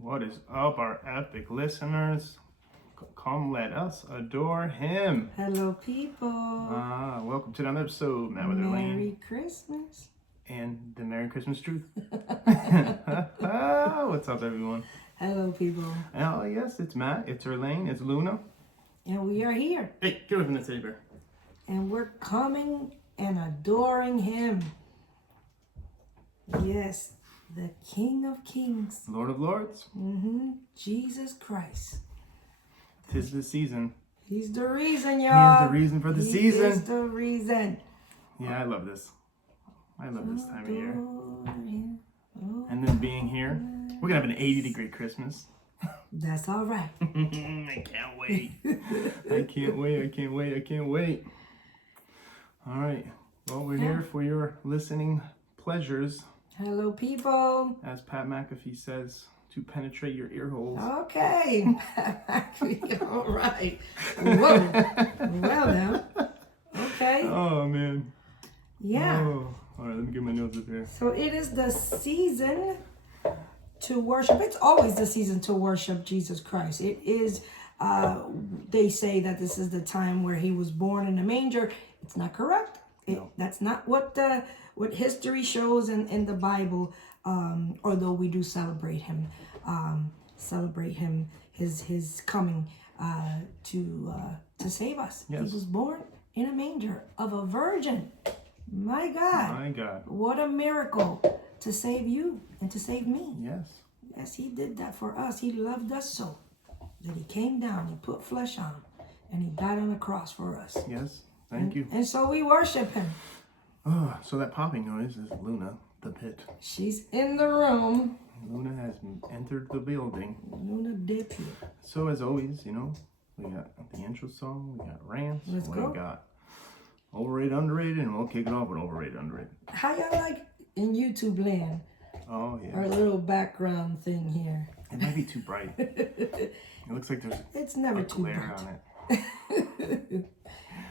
What is up, our epic listeners? Come let us adore him. Hello, people. Welcome to another episode, Matt with Irlanne. Merry Christmas. And the Merry Christmas truth. What's up, everyone? Hello, people. Oh, yes, it's Matt, it's Irlanne, it's Luna. And we are here. Hey, get away from the table. And we're coming and adoring him. Yes, the King of Kings. Lord of Lords. Jesus Christ. 'Tis the season. He's the reason, y'all. He is the reason for the He season. is the reason. Yeah, I love this. I love this time of year. Adore him. Oh, And then being here, we're going to have an 80-degree Christmas. that's all right. I can't wait. I can't wait. All right. Well, we're here for your listening pleasures. Hello, people. As Pat McAfee says, to penetrate your ear holes. Okay. All right. Whoa. Well, now. Okay. Oh, man. Yeah. Oh. All right, let me get my notes up here. So it is the season to worship. It's always the season to worship Jesus Christ. It is, they say that this is the time where he was born in a manger. It's not correct. No. That's not what history shows in the Bible, although we do celebrate him, his coming to save us. Yes. He was born in a manger of a virgin. My God. My God. What a miracle to save you and to save me. Yes. Yes, he did that for us. He loved us so that he came down, he put flesh on, and he died on the cross for us. Yes. Thank you. And so we worship him. Oh, so that popping noise is Luna, the pit. She's in the room. Luna has entered the building. Luna dip here. So as always, we got the intro song, we got Rants, Let's we go. got Overrated, Underrated, and we'll kick it off with Overrated, Underrated. How y'all like in YouTube land? Oh, yeah. Our little background thing here. It might be too bright. It looks like there's It's never a too glare bright. on it.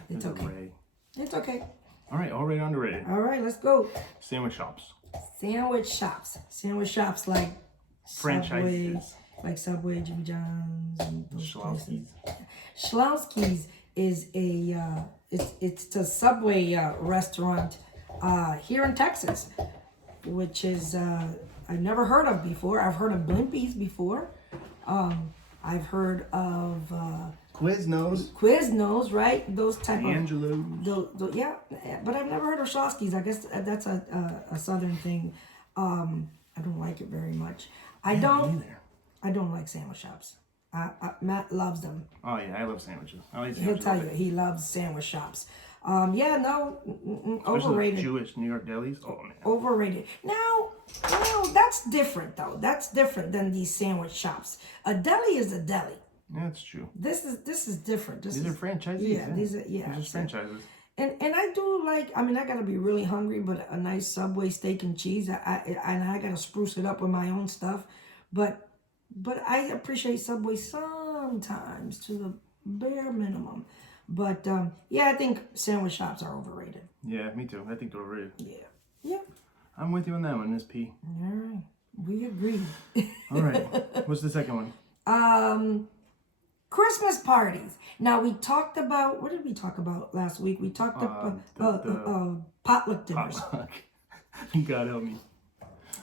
It's There's a okay. ray. It's okay. All right, Overrated, Underrated. All right, let's go. Sandwich shops. Sandwich shops. Sandwich shops like Subway, Franchises. like Subway, Jimmy John's, and those places. Schlowski's. Schlowski's is it's the Subway restaurant here in Texas, which is I've never heard of before. I've heard of Blimpies before. I've heard of Quiznos, right? Those type Angelo's. of yeah, but I've never heard of Schlowski's. I guess that's a southern thing. I don't like it very much. I don't like sandwich shops. Matt loves them. Oh yeah, I love sandwiches. I like He'll sandwiches. tell you he loves sandwich shops. Especially Overrated. Jewish New York delis. Oh man. Overrated. Now, that's different though. That's different than these sandwich shops. A deli is a deli. That's true. This is different. These are franchises. Yeah, these are just franchises. And I do like. I mean, I gotta be really hungry, but a nice Subway steak and cheese. I gotta spruce it up with my own stuff, but I appreciate Subway sometimes to the bare minimum. But I think sandwich shops are overrated. Yeah, me too. I think they're overrated. Yeah. I'm with you on that one, Miss P. All right, we agree. All right. What's the second one? Christmas parties. Now we talked about, what did we talk about last week? We talked about potluck dinners. Potluck. God help me.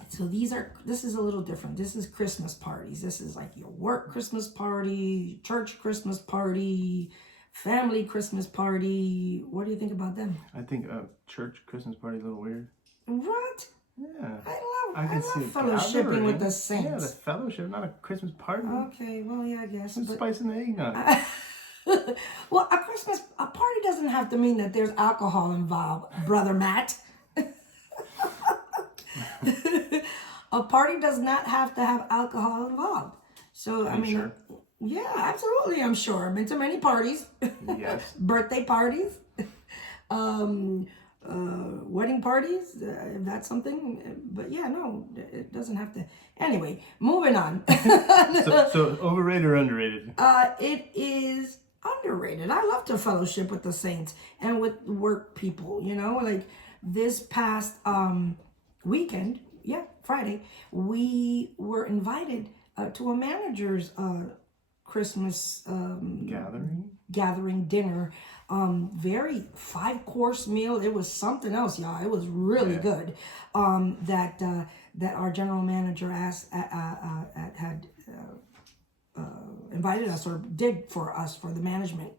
So this is a little different. This is Christmas parties. This is like your work Christmas party, church Christmas party, family Christmas party. What do you think about them? I think a church Christmas party is a little weird. What? Yeah. I love fellowshipping gathering. with the Yeah, saints. the fellowship, not a Christmas party. Okay, well, yeah, I guess. Some But, spice in the eggnog. well, a party doesn't have to mean that there's alcohol involved, Brother Matt. A party does not have to have alcohol involved. So, I mean, sure? Yeah, absolutely, I'm sure. I've been to many parties. Yes. Birthday parties. Wedding parties, if that's something. But yeah, no, it doesn't have to. Anyway, moving on. so overrated or underrated? It is underrated. I love to fellowship with the saints and with work people, like this past weekend, Friday, we were invited to a manager's Christmas gathering dinner. Very 5-course meal. It was something else, y'all. It was really good. That our general manager had invited us, or did for us, for the management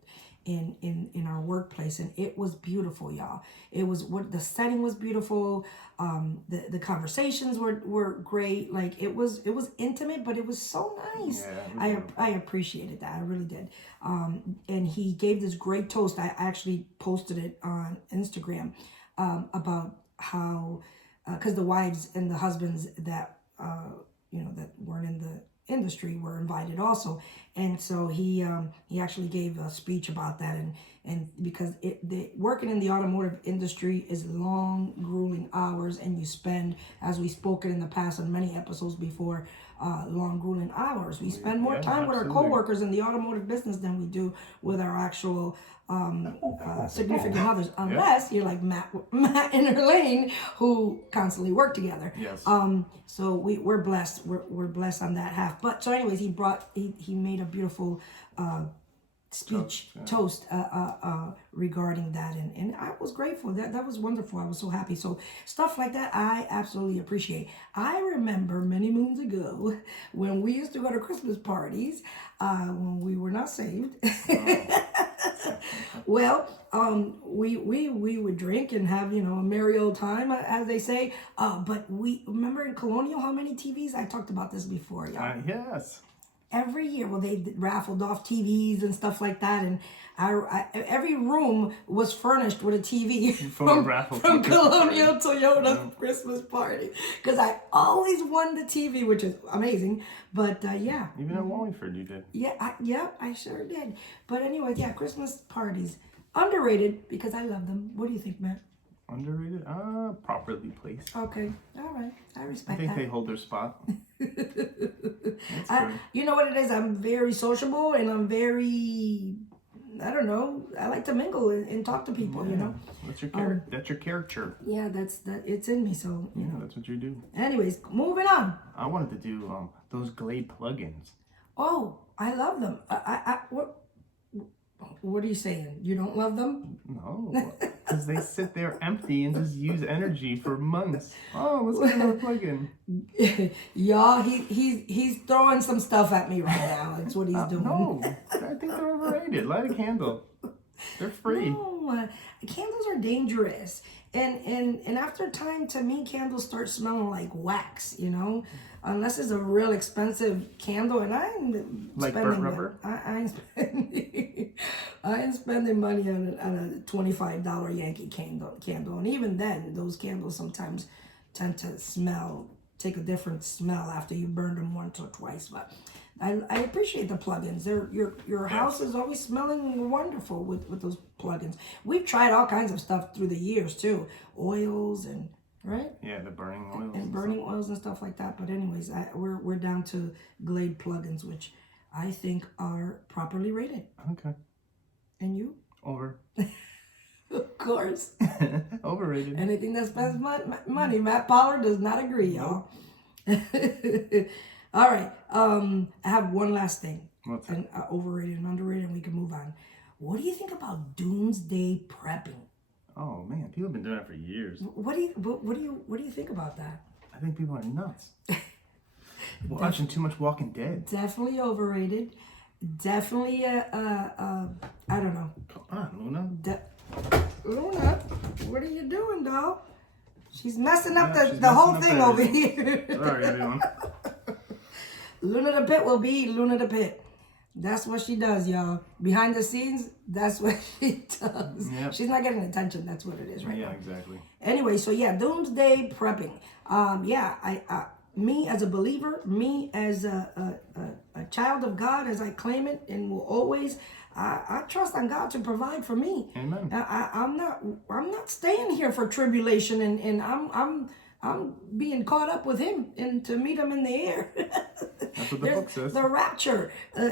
in our workplace, and it was beautiful, y'all. It was, what the setting was beautiful. The conversations were great. Like, it was intimate, but it was so nice. I appreciated that. I really did. And he gave this great toast. I actually posted it on Instagram about how, because the wives and the husbands that that weren't in the industry were invited also, and so he actually gave a speech about that, and because working in the automotive industry is long, grueling hours, and you spend, as we've spoken in the past on many episodes before, long, grueling hours. We spend more time with our coworkers in the automotive business than we do with our actual significant others, unless you're like Matt and Irlanne, who constantly work together. Yes. So we're blessed. We're blessed on that half. But so, anyways, he made a beautiful speech toast regarding that, and I was grateful. That was wonderful. I was so happy. So stuff like that I absolutely appreciate. I remember many moons ago when we used to go to Christmas parties when we were not saved. Well, we would drink and have, a merry old time, as they say. But we remember in Colonial how many TVs? I talked about this before, y'all. Yes. Every year, well, they raffled off TVs and stuff like that, and every room was furnished with a TV from Colonial Toyota Christmas party, because I always won the TV, which is amazing. But yeah, even in Wallingford, you did. Yeah, I sure did. But anyway, yeah, Christmas parties, underrated, because I love them. What do you think, Matt? Underrated? Properly placed. Okay, all right, I respect that. I think they hold their spot. You know what it is? I'm very sociable, and I'm very, I don't know, I like to mingle and talk to people, That's your character. That's your character. Yeah, it's in me, so. That's what you do. Anyways, moving on. I wanted to do those Glade plugins. Oh, I love them. What are you saying? You don't love them? No, because they sit there empty and just use energy for months. Oh, let's get another plug-in. Y'all, he's throwing some stuff at me right now. That's what he's doing. No, I think they're overrated. Light a candle. They're free. No, candles are dangerous. And after a time, to me, candles start smelling like wax, unless it's a real expensive candle, and I ain't like spending burnt rubber. I ain't spending money on a $25 Yankee candle, and even then, those candles sometimes tend to take a different smell after you burned them once or twice. But I appreciate the plugins. Your house is always smelling wonderful with those plugins. We've tried all kinds of stuff through the years too, oils and. Right? Yeah, the burning oils. And burning oils and stuff like that. But anyways, we're down to Glade plugins, which I think are properly rated. Okay. And you? Over. Of course. Overrated. Anything that spends money. Matt Pollard does not agree, y'all. All right. I have one last thing. What's that? Overrated and underrated, and we can move on. What do you think about doomsday prepping? Oh man, people have been doing it for years. What do you think about that? I think people are nuts. Watching too much Walking Dead. Definitely overrated. Definitely I don't know. Come on, Luna. Luna, what are you doing, doll? She's messing up the whole thing over here. Sorry, everyone. Luna the Pit will be Luna the Pit. That's what she does, y'all. Behind the scenes, that's what she does. Yep. She's not getting attention. That's what it is right now. Yeah, exactly. Anyway, so yeah, doomsday prepping. Me as a believer, me as a child of God, as I claim it and will always, I trust on God to provide for me. Amen. I'm not staying here for tribulation, and I'm being caught up with Him and to meet Him in the air. That's what the book says. The rapture.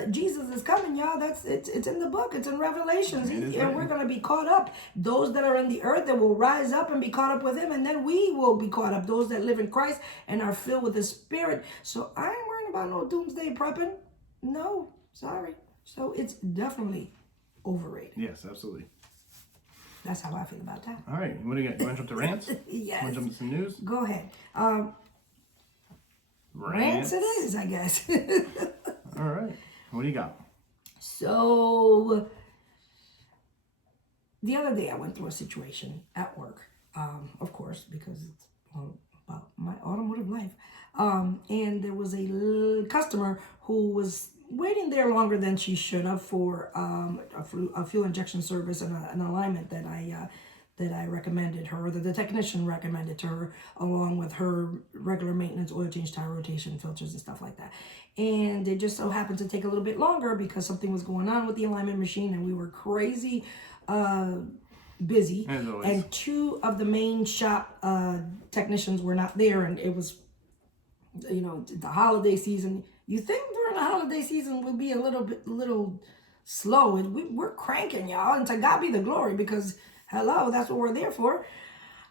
Jesus is coming, y'all. It's in the book. It's in Revelations. And we're going to be caught up. Those that are in the earth, that will rise up and be caught up with Him. And then we will be caught up. Those that live in Christ and are filled with the Spirit. So I ain't worrying about no doomsday prepping. No, sorry. So it's definitely overrated. Yes, absolutely. That's how I feel about that. All right, what do you got? You want to jump to rants? Yes. Want to jump to some news? Go ahead. Rants it is, I guess. All right. What do you got? So, the other day I went through a situation at work, of course, because it's about my automotive life. And there was a customer who was waiting there longer than she should have for a fuel injection service and an alignment that I recommended her, or that the technician recommended to her, along with her regular maintenance, oil change, tire rotation, filters, and stuff like that. And it just so happened to take a little bit longer because something was going on with the alignment machine, and we were crazy busy. As always. And two of the main shop technicians were not there, and it was, the holiday season. You think during the holiday season would be a little slow, and we're cranking, y'all, and to God be the glory, because hello, that's what we're there for,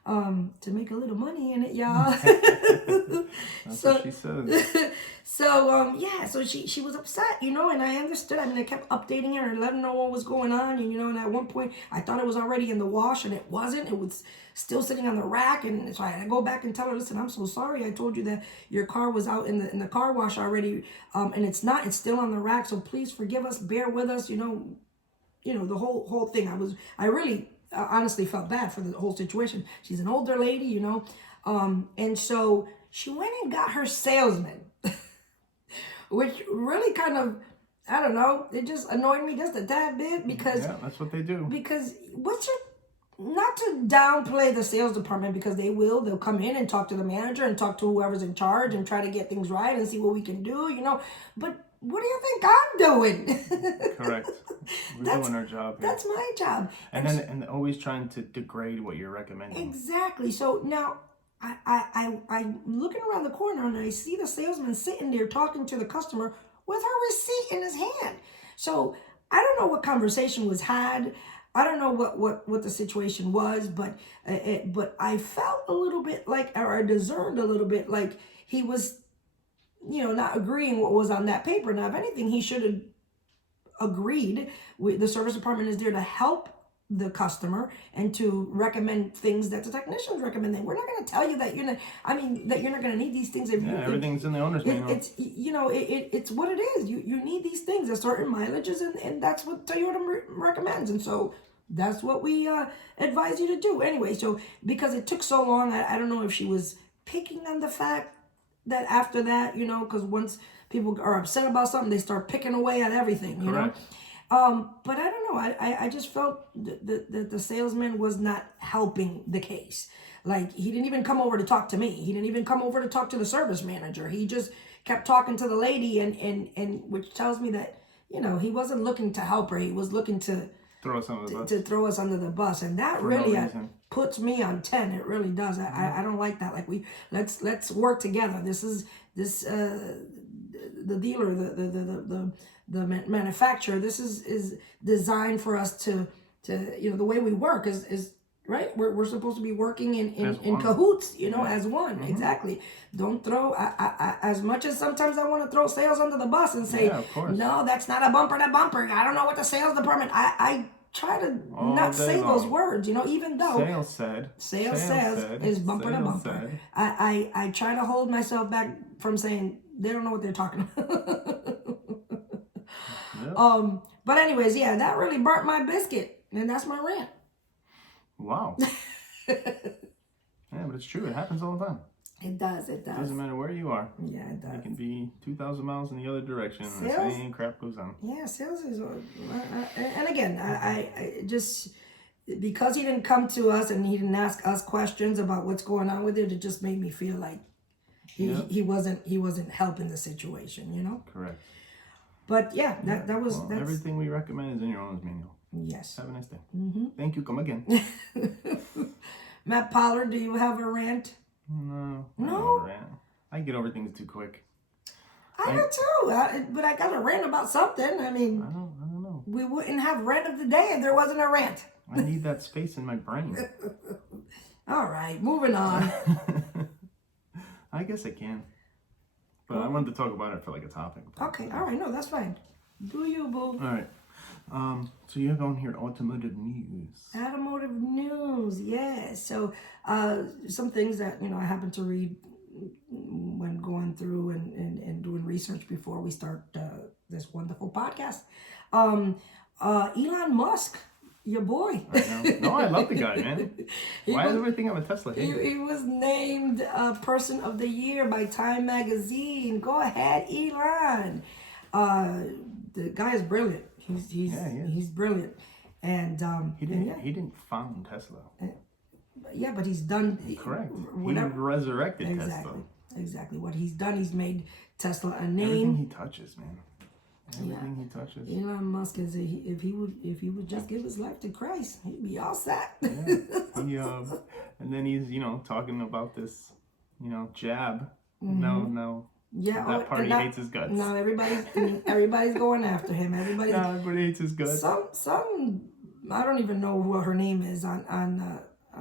to make a little money in it, y'all. That's what she says. So she was upset, and I understood. I mean, I kept updating her and letting her know what was going on, and at one point I thought it was already in the wash, and it wasn't. It was still sitting on the rack, and so I had to go back and tell her, listen, I'm so sorry. I told you that your car was out in the car wash already, and it's not. It's still on the rack. So please forgive us, bear with us. The whole thing. I really honestly felt bad for the whole situation. She's an older lady, and so she went and got her salesman, which really kind of, I don't know, it just annoyed me just a tad bit, because yeah, that's what they do. Because not to downplay the sales department, because they'll come in and talk to the manager and talk to whoever's in charge and try to get things right and see what we can do, but what do you think I'm doing? Correct. We're doing our job here. That's my job. And always trying to degrade what you're recommending. Exactly. So now I'm looking around the corner, and I see the salesman sitting there talking to the customer with her receipt in his hand. So I don't know what conversation was had. I don't know what the situation was, but I felt a little bit like, or I discerned a little bit like he was, not agreeing what was on that paper. Now, if anything, he should have agreed. The service department is there to help the customer and to recommend things that the technicians recommend. We're not going to tell you that you're not going to need these things. Everything's in the owner's manual. It's it's what it is. You need these things at certain mileages, and that's what Toyota recommends. And so that's what we advise you to do. Anyway, so because it took so long, I don't know if she was picking on the fact that after that, because once people are upset about something, they start picking away at everything, Correct. But I don't know. I just felt that the salesman was not helping the case. Like, he didn't even come over to talk to me. He didn't even come over to talk to the service manager. He just kept talking to the lady, and which tells me that, he wasn't looking to help her. He was looking to throw us under the bus. To throw us under the bus. And that really puts me on 10. It really does. I don't like that. Like, let's work together. The dealer, the manufacturer, this is designed for us to the way we work is right. We're supposed to be working in cahoots, as one. Mm-hmm. Exactly. Don't throw, as much as sometimes I want to throw sales under the bus and say, no, that's not a bumper to bumper. I don't know what the sales department, I try to not say those words, even though sales says is bumper to bumper. I try to hold myself back from saying they don't know what they're talking about. Yep. But anyways, yeah, that really burnt my biscuit, and that's my rant. Wow. Yeah, but it's true. It happens all the time. It does. It doesn't matter where you are. Yeah, it does. You can be 2,000 miles in the other direction, and the same crap goes on. Yeah, sales is... and again, I just... Because he didn't come to us and he didn't ask us questions about what's going on with it, it just made me feel like he wasn't helping the situation, Correct. But yeah, that was... Well, everything we recommend is in your owner's manual. Yes. Have a nice day. Mm-hmm. Thank you. Come again. Matt Pollard, do you have a rant? No. I get over things too quick. I do too, but I got a rant about something. I mean, I don't know. We wouldn't have rant of the day if there wasn't a rant. I need that space in my brain. All right, moving on. I guess I can. But I wanted to talk about it for like a topic. Okay, all right, no, that's fine. Do you, boo? All right. So you have on here automotive news. Automotive news, yeah. So some things that I happen to read when going through and doing research before we start this wonderful podcast. Elon Musk, your boy. No, I love the guy, man. Why does everybody think I'm a Tesla hater? He was named Person of the Year by Time Magazine. Go ahead, Elon. The guy is brilliant. He's brilliant, and he didn't found Tesla. Yeah, but he's done correct. Whatever. He resurrected Tesla. Tesla. Exactly what he's done. He's made Tesla a name. Everything he touches, man. Everything he touches. Elon Musk is if he would just give his life to Christ, he'd be all set. Yeah. And then he's talking about this jab. Mm-hmm. No. Yeah, that party hates his guts. No, everybody's going after him. Everybody hates his guts. Some I don't even know what her name is on I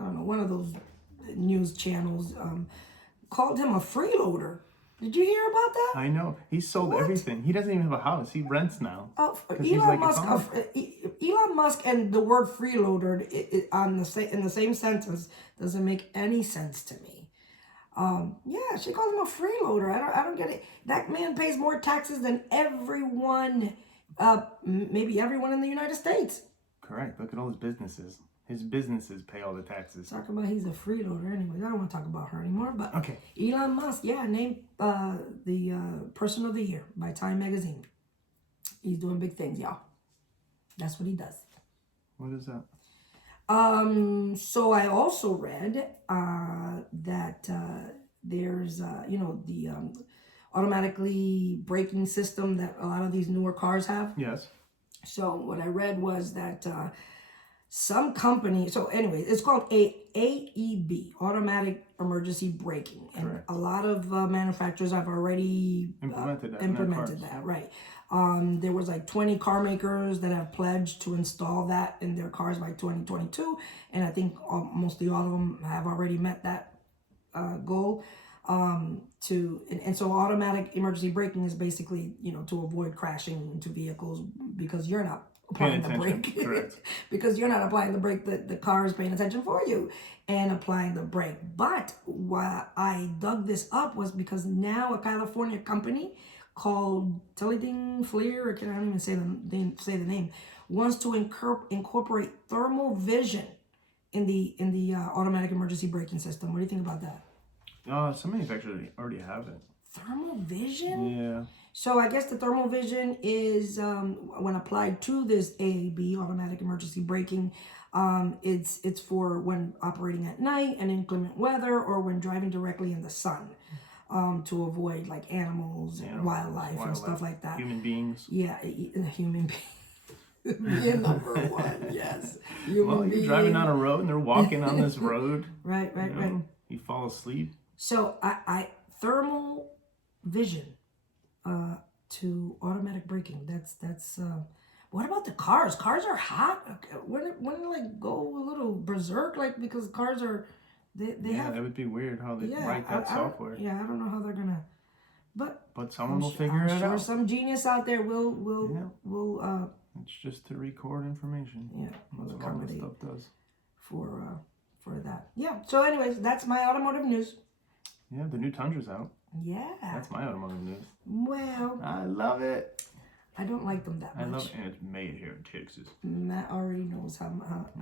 don't know, one of those news channels called him a freeloader. Did you hear about that? I know. He sold everything. He doesn't even have a house. He rents now. Elon Musk and the word freeloader in the same sentence doesn't make any sense to me. Yeah, she calls him a freeloader. I don't get it. That man pays more taxes than everyone, maybe everyone in the United States. Correct. Look at all his businesses. His businesses pay all the taxes. Talk about he's a freeloader. Anyways, I don't want to talk about her anymore. But okay. Elon Musk, named the Person of the Year by Time Magazine. He's doing big things, y'all. That's what he does. What is that? So I also read that there's the automatically braking system that a lot of these newer cars have. Yes. So what I read was that some company, so anyway, it's called AEB, automatic emergency braking. And correct. A lot of manufacturers have already implemented that, right. There was like 20 car makers that have pledged to install that in their cars by 2022. And I think mostly all of them have already met that goal. And so automatic emergency braking is basically, to avoid crashing into vehicles because you're not applying the brake. Correct. Because you're not applying the brake, the car is paying attention for you and applying the brake. But why I dug this up was because now a California company called Teleding Fleer, I can't even say the name, wants to incorporate thermal vision in the automatic emergency braking system. What do you think about that? Some manufacturers already have it. Thermal vision? Yeah. So I guess the thermal vision is when applied to this AEB, automatic emergency braking, it's for when operating at night and inclement weather or when driving directly in the sun. To avoid like animals and wildlife and stuff like that. Human beings. Yeah, human beings. Being number one, yes. You're driving down a road and they're walking on this road. Right. You fall asleep. So I thermal vision to automatic braking. That's what about the cars? Cars are hot. Wouldn't it like go a little berserk because cars are They have, that would be weird how they write that software. I don't know how they're gonna, but someone will figure it out. Some genius out there will It's just to record information. Yeah, that's what all this stuff does. For that. Yeah. So, anyways, that's my automotive news. Yeah, the new Tundra's out. Yeah. That's my automotive news. Well, I love it. I don't like them that much. I love it, and it's made here in Texas. Matt already knows how.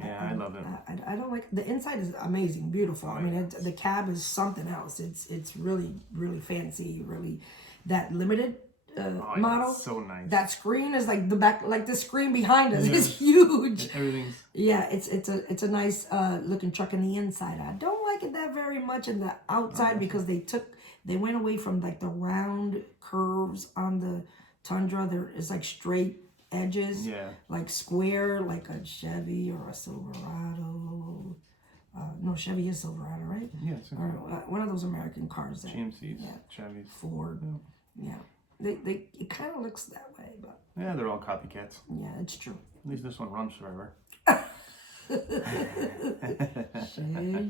I love it. I don't like the inside is amazing, beautiful. I mean, the cab is something else. It's really really fancy. Really, that limited model. It's so nice. That screen is like the back, like the screen behind us is huge. Everything's. Yeah, it's a nice looking truck in the inside. I don't like it that very much in the outside because they went away from like the round curves on the Tundra. There is like straight edges, like square, like a Chevy or a Silverado. No, Chevy is Silverado, right? Yes. Or one of those American cars. GMCs, Chevys, Ford. Yeah, it kind of looks that way, but they're all copycats. Yeah, it's true. At least this one runs forever.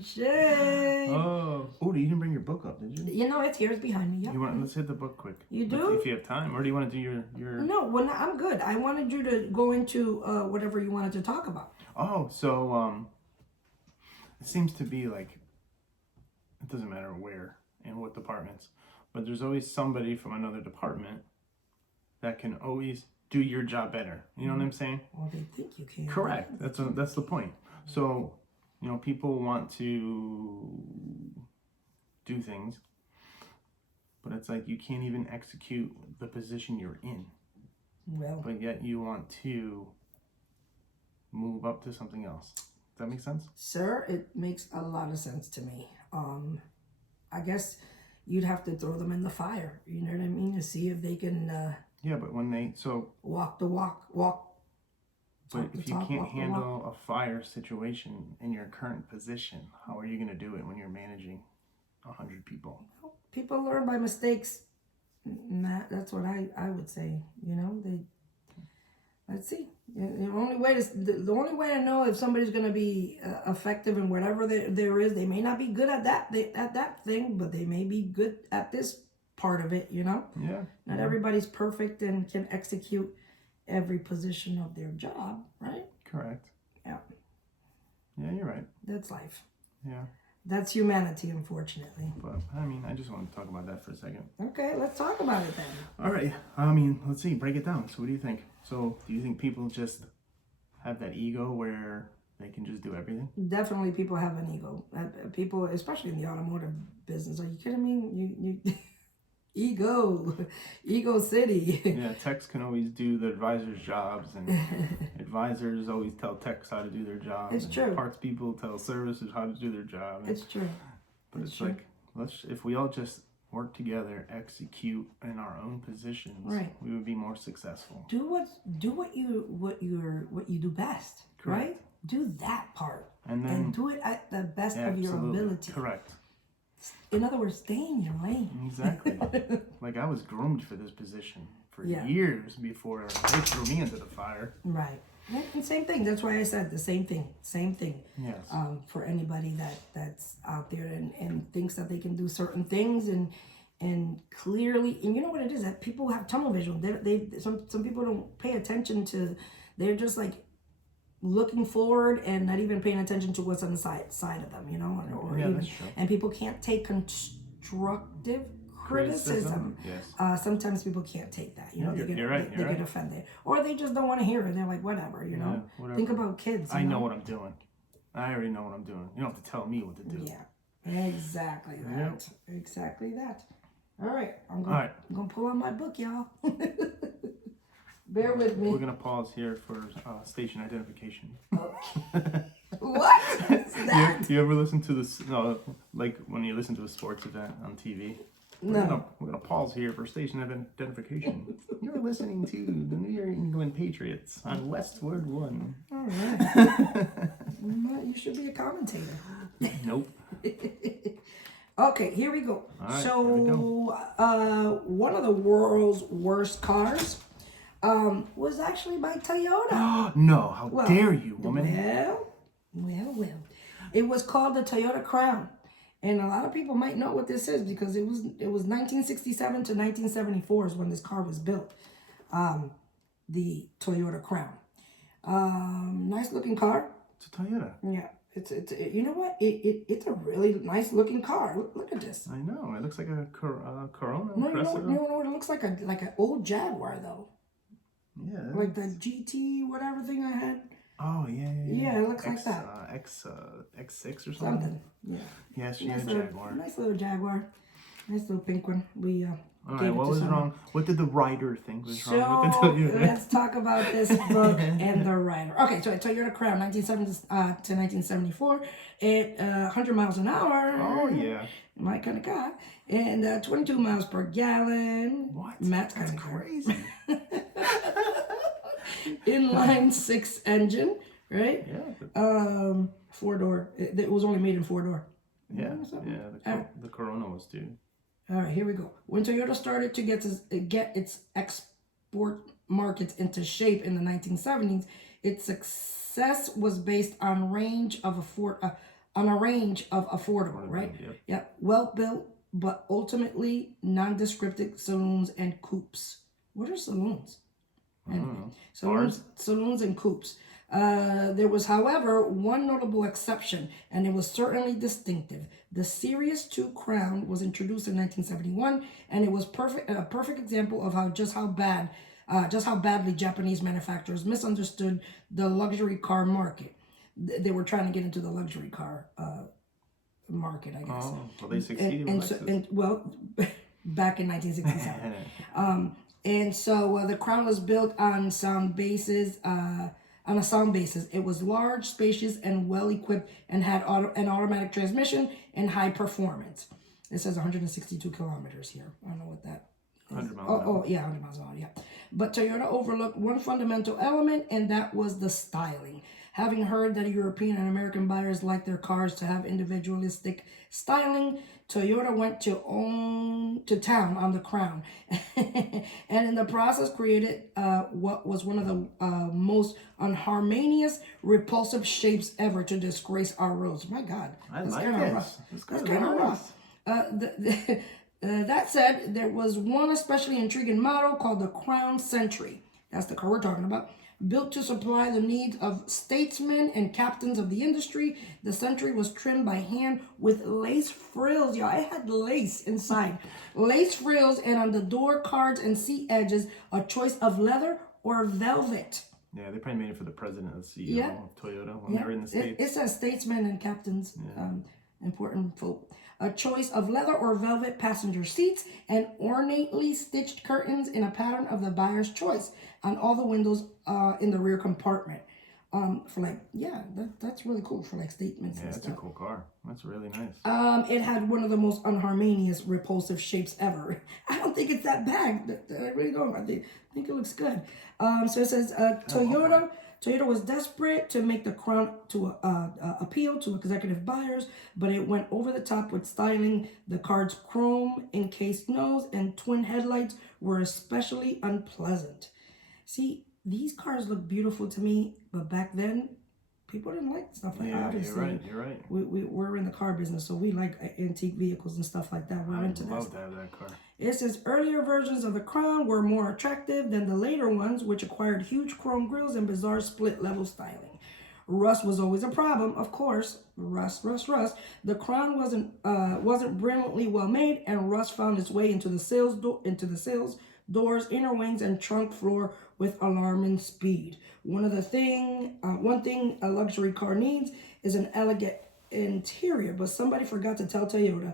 Shade. Oh, you didn't bring your book up, did you? You know, it's here. It's behind me. Yep. You want? Let's hit the book quick. You do? If you have time, or do you want to do your? No, well, no, I'm good. I wanted you to go into whatever you wanted to talk about. Oh, so it seems to be like it doesn't matter where and what departments, but there's always somebody from another department that can always do your job better. You know what I'm saying? Well, they think you can. Correct. That's the point. So, you know, people want to do things, but it's like you can't even execute the position you're in. Well, But yet you want to move up to something else. Does that make sense? sir, it makes a lot of sense to me. I guess you'd have to throw them in the fire. You know what I mean? To see if they can Yeah, but when they walk the walk. but Talk the if you talk, can't walk the handle a fire situation in your current position, how are you going to do it when you're managing 100 people? People learn by mistakes. That's what I would say. You know, let's see. The only way to know if somebody's going to be effective in whatever there is, they may not be good at that thing, but they may be good at this part of it. You know, Yeah. not everybody's perfect and can execute every position of their job, right? Correct. Yeah. Yeah, you're right. That's life. Yeah. That's humanity, unfortunately. But I mean, I just want to talk about that for a second. Okay, let's talk about it then. All right. I mean, let's see. Break it down. So, what do you think? So, do you think people just have that ego where they can just do everything? Definitely, people have an ego. People, especially in the automotive business. Are you kidding me? You ego city. Yeah, techs can always do the advisors' jobs, and advisors always tell techs how to do their job. It's and true. Parts people tell services how to do their job. It's true. But it's like, if we all just work together, execute in our own positions, right, we would be more successful. Do what you do best. Correct. Right? Do that part, and then do it at the best of your ability. Correct. In other words, stay in your lane. Exactly. Like I was groomed for this position for Yeah. years before they threw me into the fire. Right. And same thing. That's why I said the same thing. Same thing. Yes. For anybody that's out there and thinks that they can do certain things and clearly, and you know what it is, that people have tunnel vision. Some people don't pay attention to. They're just like looking forward and not even paying attention to what's on the side of them, you know, Yeah, that's true. and people can't take constructive criticism. Yes. Sometimes people can't take that, you know. They get offended, or they just don't want to hear it. They're like, whatever, you know. Whatever. Think about kids. I know what I'm doing. I already know what I'm doing. You don't have to tell me what to do. Yeah, exactly that. Yep. Exactly that. All right, I'm gonna pull out my book, y'all. Bear with me. We're gonna pause here for station identification. Okay. What is that? You ever listen to this? No, like when you listen to a sports event on TV. No. We're gonna pause here for station identification. You're listening to the New England Patriots on Westward One. All right. You should be a commentator. Nope. Okay, here we go. All right, so, here we go. One of the world's worst cars was actually by Toyota. No, how dare you, woman? Well. It was called the Toyota Crown. And a lot of people might know what this is because it was 1967 to 1974 is when this car was built. The Toyota Crown. Nice looking car. It's a Toyota. Yeah. It's you know what? It's a really nice looking car. Look at this. I know. It looks like a Corona. No, you know what? It looks like an old Jaguar though. Yeah. Like the GT whatever thing I had. Oh yeah. Yeah, it looks like that. X6 or something. Yeah. Yes, she had a Jaguar. Nice little Jaguar. Nice little pink one. We All right, what was wrong? What did the rider think was wrong with the Toyota? Let's talk about this book and the rider. Okay, so Toyota Crown, 1970 to 1974, at 100 miles an hour. Oh yeah. My kind of car. And 22 miles per gallon. What? Matt's That's kind of crazy. Inline 6 engine, right? Yeah. 4-door. It was only made in 4-door. Yeah. The Corona was too. All right, here we go. When Toyota started to get its export markets into shape in the 1970s, it success was based on a range of affordable, right? Yep. Well built, but ultimately nondescript saloons and coupes. What are saloons? Anyway, saloons and coupes. There was, however, one notable exception, and it was certainly distinctive. The Series 2 Crown was introduced in 1971, and it was a perfect example of how badly Japanese manufacturers misunderstood the luxury car market. They were trying to get into the luxury car market, I guess. Oh, well, they succeeded. Back in 1967. And so the Crown was built on sound bases. On a sound basis, it was large, spacious, and well equipped, and had an automatic transmission and high performance. It says 162 kilometers here. I don't know what that is. 100 miles an hour. Yeah, 100 miles an hour. Yeah, but Toyota overlooked one fundamental element, and that was the styling. Having heard that European and American buyers like their cars to have individualistic styling, Toyota went to town on the Crown, and in the process created what was one of the most unharmonious, repulsive shapes ever to disgrace our roads. My God, that's kind of rough. That's kind of rough. That said, there was one especially intriguing model called the Crown Century. That's the car we're talking about. Built to supply the needs of statesmen and captains of the industry, the Century was trimmed by hand with lace frills. Y'all, it had lace inside. Lace frills, and on the door cards and seat edges, a choice of leather or velvet. Yeah, they probably made it for the president and CEO of Toyota when they were in the States. It says statesmen and captains, important folk. A choice of leather or velvet passenger seats, and ornately stitched curtains in a pattern of the buyer's choice on all the windows in the rear compartment. That's really cool for like statements and stuff. Yeah, that's a cool car. That's really nice. It had one of the most unharmonious, repulsive shapes ever. I don't think it's that bad. I really don't. I think it looks good. So it says Toyota was desperate to make the Crown to appeal to executive buyers, but it went over the top with styling. The car's chrome encased nose and twin headlights were especially unpleasant. See, these cars look beautiful to me, but back then, people didn't like stuff like that. Obviously, you're right. We're in the car business, so we like antique vehicles and stuff like that. We're into that. I love to have that car. It says earlier versions of the Crown were more attractive than the later ones, which acquired huge chrome grills and bizarre split-level styling. Rust was always a problem, of course. Rust. The Crown wasn't brilliantly well made, and rust found its way into the sales doors, inner wings, and trunk floor with alarming speed. One thing a luxury car needs is an elegant interior, but somebody forgot to tell Toyota.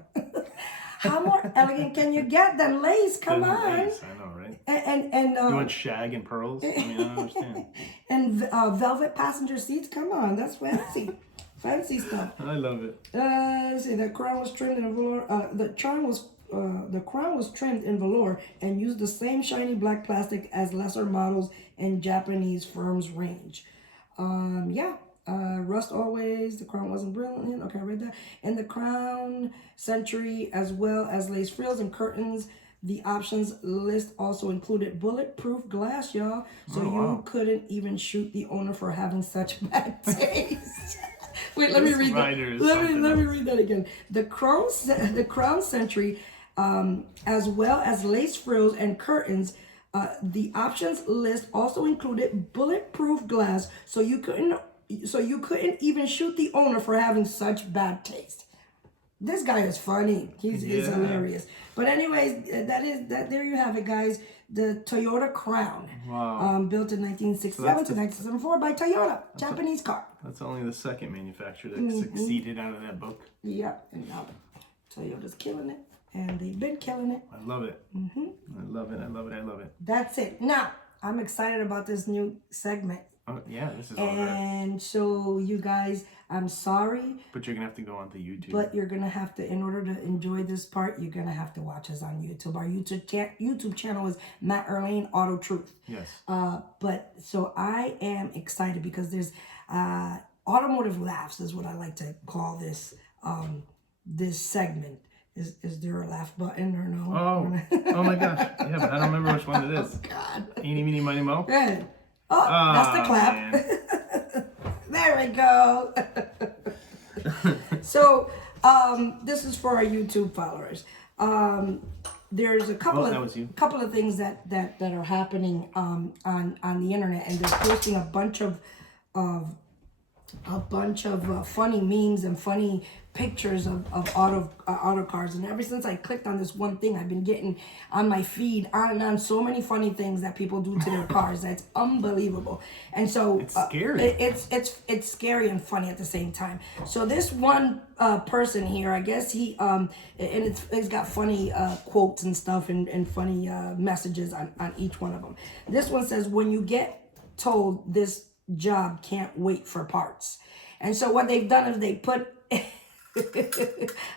How more elegant can you get than lace? Come on. Lace, I know, right? And you want shag and pearls? I mean, I don't understand. And velvet passenger seats? Come on, that's fancy. Fancy stuff. I love it. Let's see, the Crown was trimmed in velour. The Crown was trimmed in velour and used the same shiny black plastic as lesser models in Japanese firms' range. Rust always. The Crown wasn't brilliant. Okay, I read that. And the Crown Century, as well as lace frills and curtains. The options list also included bulletproof glass, y'all. So you couldn't even shoot the owner for having such bad taste. Wait, let me read that. Let me read that again. The Crown Century, as well as lace frills and curtains. The options list also included bulletproof glass, so you couldn't even shoot the owner for having such bad taste. This guy is funny. He's hilarious. But anyways, there you have it, guys. The Toyota Crown. Wow. Built in 1967 to 1974 by Toyota. Japanese car. That's only the second manufacturer that succeeded out of that book. Yeah. And now Toyota's killing it. And they've been killing it. I love it. I love it. That's it. Now, I'm excited about this new segment. Oh, yeah, this is all right. And so, you guys, I'm sorry. But you're going to have to go onto YouTube. But you're going to have to, in order to enjoy this part, you're going to have to watch us on YouTube. Our YouTube channel is Matt Irlanne Auto Truth. Yes. But so I am excited because there's Automotive Laughs is what I like to call this this segment. Is there a laugh button or no? Oh my gosh. Yeah, but I don't remember which one it is. Oh, God. Eeny, meeny, miny, mo. Good. Oh, that's the clap. There we go. So, this is for our YouTube followers. There's a couple of things that are happening on the internet, and they're posting a bunch of funny memes and funny pictures of auto cars. And ever since I clicked on this one thing, I've been getting on my feed on and on so many funny things that people do to their cars. That's unbelievable. And so it's scary. It's scary and funny at the same time. So this one person here, I guess he and it's got funny quotes and stuff and funny messages on each one of them. This one says, when you get told this job can't wait for parts. And so what they've done is they put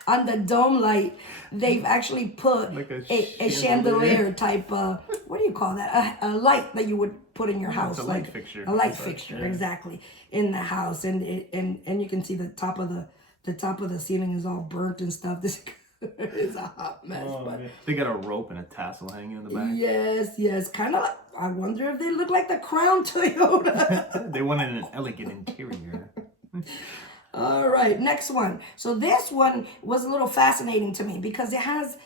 on the dome light, they've actually put like a chandelier type what do you call that, a light that you would put in your house. It's a light fixture. A light fixture, yeah. Exactly, in the house. And you can see the top of the ceiling is all burnt and stuff. This is a hot mess. But they got a rope and a tassel hanging in the back. Yes, kind of like, I wonder if they look like the Crown Toyota. They wanted an elegant interior. All right, next one. So this one was a little fascinating to me because it has,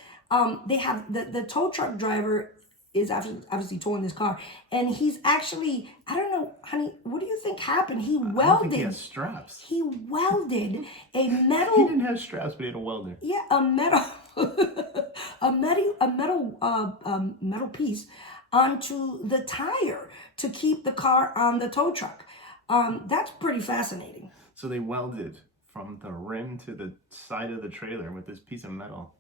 they have the tow truck driver is obviously towing this car, and he's actually, I don't know, honey, what do you think happened? He welded. I don't think he has straps. He welded a metal. He didn't have straps, but he had a welder. Yeah, a metal, metal piece onto the tire to keep the car on the tow truck. That's pretty fascinating. So they welded from the rim to the side of the trailer with this piece of metal.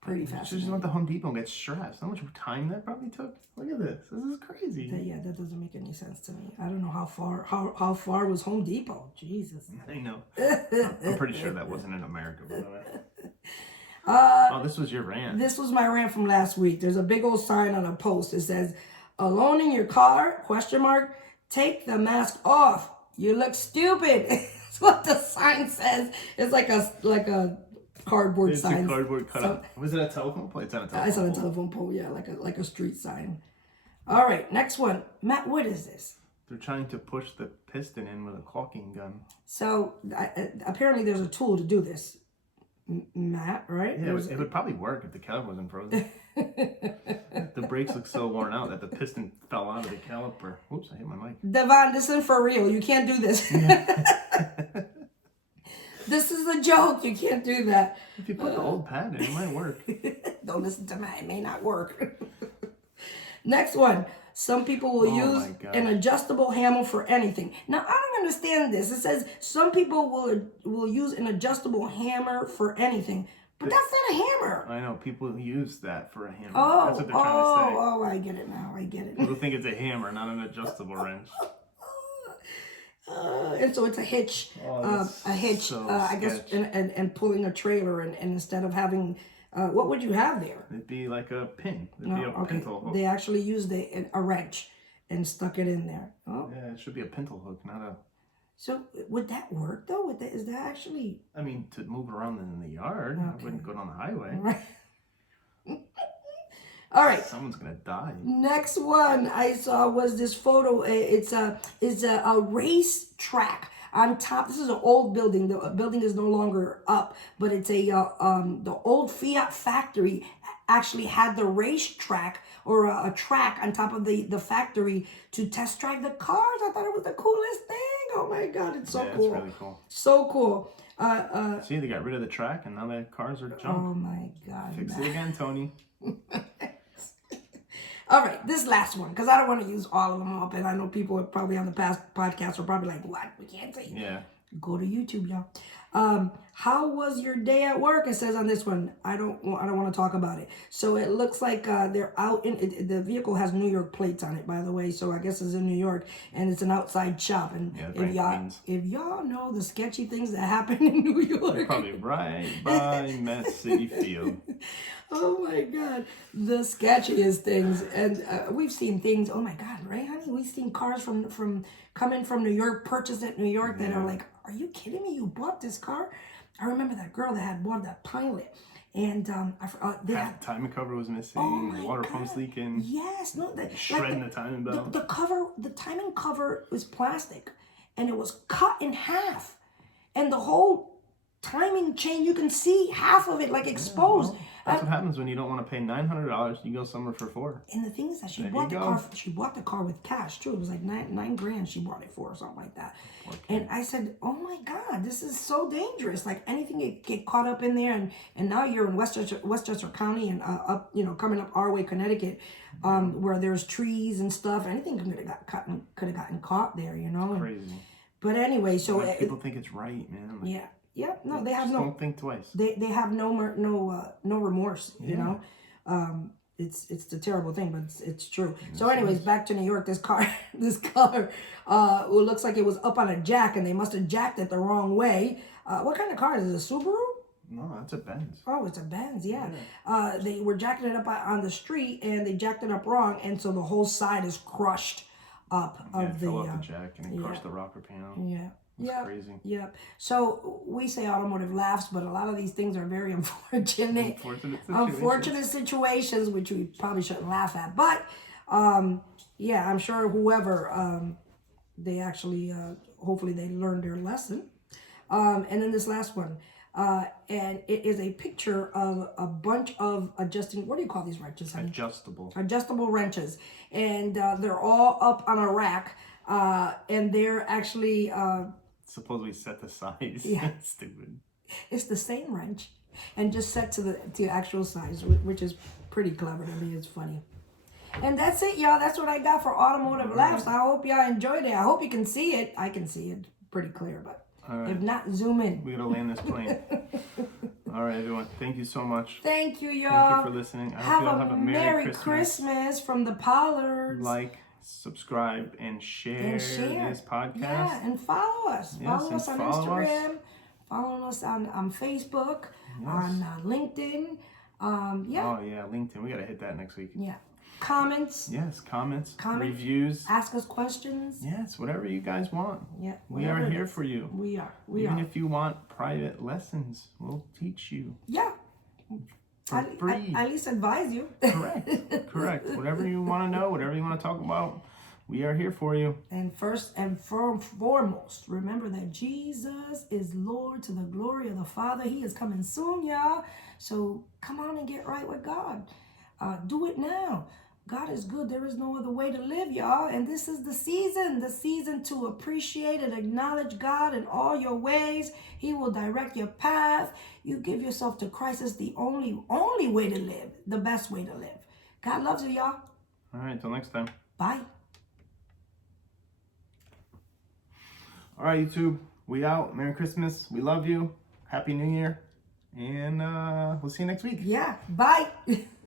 Pretty fascinating. So just went to Home Depot and get straps. How much time that probably took? Look at this. This is crazy. Yeah, that doesn't make any sense to me. I don't know how far was Home Depot. Jesus. I know. I'm pretty sure that wasn't in America, by the way. Oh, this was your rant. This was my rant from last week. There's a big old sign on a post. It says, "Alone in your car? ? Take the mask off. You look stupid." That's what the sign says. It's like a cardboard sign. It's a cardboard cutout. Was it a telephone pole? It's on a telephone pole. It's on a telephone pole, yeah, like a street sign. All right, next one. Matt, what is this? They're trying to push the piston in with a caulking gun. So apparently there's a tool to do this. Matt, right? Yeah, it would probably work if the caliper wasn't frozen. The brakes look so worn out that the piston fell out of the caliper. Oops, I hit my mic. Devon, this isn't for real. You can't do this. This is a joke. You can't do that. If you put the old pad in, it might work. Don't listen to me. It may not work. Next one. Some people will use an adjustable hammer for anything. Now, I don't understand this. It says some people will use an adjustable hammer for anything. But that's not a hammer. I know. People use that for a hammer. Oh, that's what they're trying to say. Oh, I get it now. I get it. People think it's a hammer, not an adjustable wrench. And so it's a hitch. I guess, and pulling a trailer. And instead of having... what would you have there? It'd be like a pin. It'd be a pintle hook. They actually used a wrench and stuck it in there. Oh. Yeah, it should be a pintle hook, not a... So would that work though? Is that actually... I mean, to move around in the yard. Okay. I wouldn't go down the highway. Right. All right. Someone's gonna die. Next one I saw was this photo. It's a race track. On top, this is an old building. The building is no longer up, but it's the old Fiat factory actually had the racetrack or a track on top of the factory to test drive the cars. I thought it was the coolest thing. Oh my God, it's so cool. It's really cool. So cool. See, they got rid of the track and now the cars are junk. Oh my God. Fix it again, Tony. All right, this last one, because I don't want to use all of them up, and I know people are probably on the past podcast are probably like, what? We can't say. Yeah. Go to YouTube, y'all. How was your day at work? It says on this one. I don't want to talk about it. So it looks like they're out in the vehicle has New York plates on it, by the way. So I guess it's in New York, and it's an outside shop. And if y'all know the sketchy things that happen in New York, they're probably right by Met City Field. Oh my God, the sketchiest things, and we've seen things. Oh my God, right, honey? We've seen cars from coming from New York, purchased at New York, that are like, are you kidding me? You bought this car? I remember that girl that had bought that Pilot, and the timing cover was missing. The water pump's leaking. Yes, no, shredding the timing belt. The timing cover was plastic. and it was cut in half. And the whole timing chain, you can see half of it like exposed. Well, that's what happens when you don't want to pay $900. You go somewhere for $400. And the thing is that she There bought you the go. car. She bought the car with cash too. It was like nine grand she bought it for, or something like that. And I said, "Oh my God, this is so dangerous! Like anything get caught up in there." And now you're in Westchester County and up, coming up our way, Connecticut, where there's trees and stuff. Anything could have gotten caught there, Crazy. But anyway, so Like, people think it's right, man. Like, yeah. No, they have just no. Don't think twice. They have no remorse. It's the terrible thing, but it's true. So anyways, back to New York. This car it looks like it was up on a jack, and they must have jacked it the wrong way. What kind of car is it? A Subaru? No, that's a Benz. Oh, it's a Benz, yeah. They were jacking it up on the street, and they jacked it up wrong, and so the whole side is crushed up It fell off the jack, and it crushed the rocker panel. Yeah. It's crazy. Yeah. So we say Automotive laughs, but a lot of these things are very unfortunate. Unfortunate situations, which we probably shouldn't laugh at. But I'm sure whoever they actually hopefully they learned their lesson. And then this last one. And it is a picture of a bunch of adjusting, what do you call these wrenches, honey? Adjustable wrenches. And they're all up on a rack. And they're actually supposedly set the size. Yeah. Stupid. It's the same wrench and just set to the actual size, which is pretty clever to me. It's funny. And that's it, y'all. That's what I got for Automotive Laughs. I hope y'all enjoyed it. I hope you can see it. I can see it pretty clear, but if not, zoom in. We gotta land this plane. All right, everyone. Thank you so much. Thank you, y'all. Thank you for listening. I hope you all have a Merry Christmas from the Pollards. Like, subscribe, and share this podcast. Yeah, and follow us. Follow us on Instagram. Follow us on Facebook, on LinkedIn. Oh, yeah, LinkedIn. We got to hit that next week. Yeah. Comments. Yes, comments. Reviews. Ask us questions. Yes, whatever you guys want. Yeah. We are here for you. We are. Even if you want private lessons, we'll teach you. Yeah. For free. At least advise you. Correct. Whatever you want to know, whatever you want to talk about, we are here for you. And first and foremost, remember that Jesus is Lord to the glory of the Father. He is coming soon, y'all. So come on and get right with God. Do it now. God is good. There is no other way to live, y'all. And this is the season to appreciate and acknowledge God in all your ways. He will direct your path. You give yourself to Christ. It's the only way to live, the best way to live. God loves you, y'all. All right, until next time. Bye. All right, YouTube, we out. Merry Christmas. We love you. Happy New Year. And we'll see you next week. Yeah, bye.